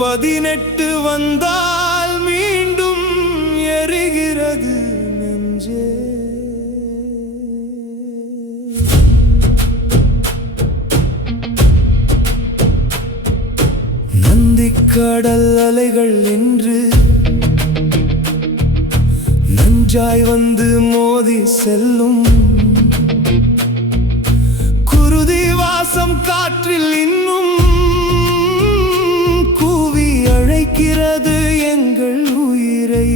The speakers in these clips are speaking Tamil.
18 வந்தால் மீண்டும் எரிகிறது நெஞ்சே. நந்திக்கடல் அலைகள் என்று நஞ்சாய் வந்து மோதி செல்லும். குருதி வாசம் காற்றில் இன்னும் கூவி அழைக்கிறது எங்கள் உயிரை.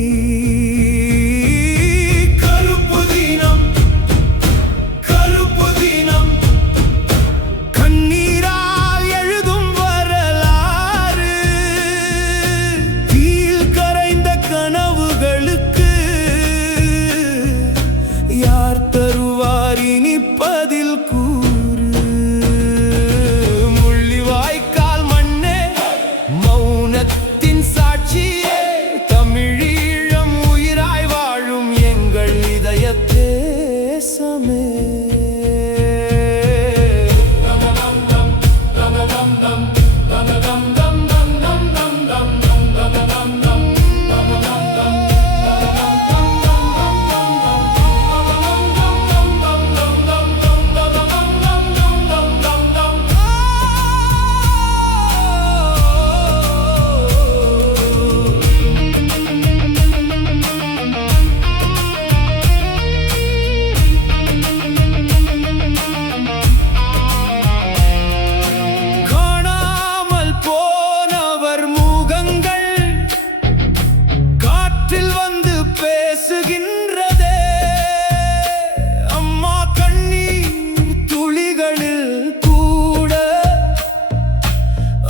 கருப்பு தினம், கருப்பு தினம், கண்ணீரால் எழுதும் வரலாறு. தீயில் கரைந்த கனவுகளுக்கு யார் தருவார் இனி பதில் கூறு? முள்ளிவாய்க்கால் மண்ணே, மௌனத்தின் சாட்சியே, தமிழீழம் உயிராய் வாழும் எங்கள் இதய தேசமே. அம்மா கண்ணீர் துளிகளில் கூட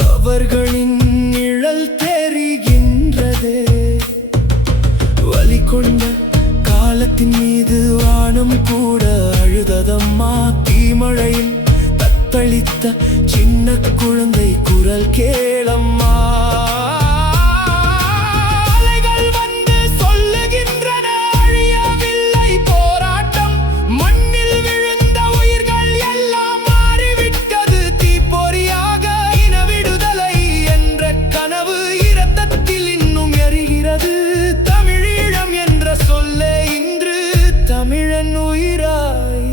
அவர்களின் நிழல் தெரிகின்றதே. வலி கொண்ட காலத்தின் மீது வானம் கூட அழுததம்மா. தீமழையில் தத்தளித்த சின்ன குழந்தை குரல் கேளம்மா. தமிழன் உயிராய்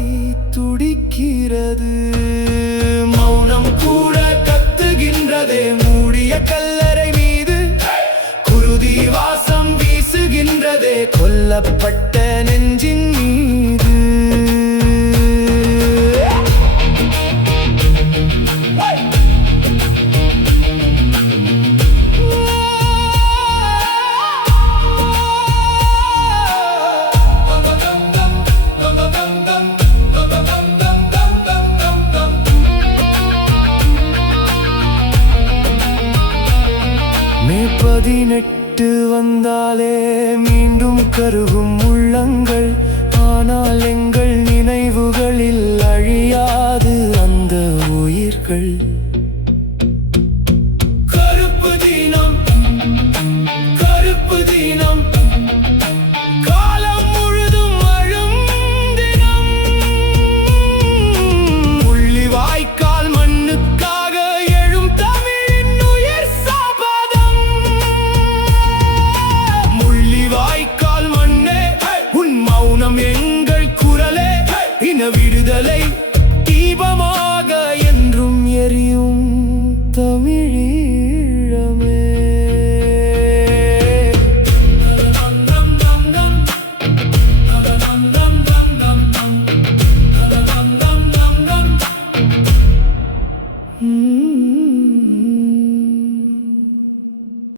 துடிக்கிறது. மௌனம் கூட கத்துகின்றதே மூடிய கல்லறை மீது. குருதி வாசம் வீசுகின்றதே கொல்லப்பட்ட நெஞ்சின் மீது. மே 18 வந்தாலே மீண்டும் கருகும் உள்ளங்கள். ஆனால் எங்கள் நினைவுகளில் அழியாது அந்த உயிர்கள். கருப்பு தினம், கருப்பு தினம், காலம் முழுதும் அழும் தினம். முள்ளிவாய்க்கால் மண்ணுக்காக எழும் தமிழின் உயிர் சபதம். முள்ளிவாய்க்கால் மண்ணே, உன் மௌனம் எங்கள் குரலே. இன விடுதலை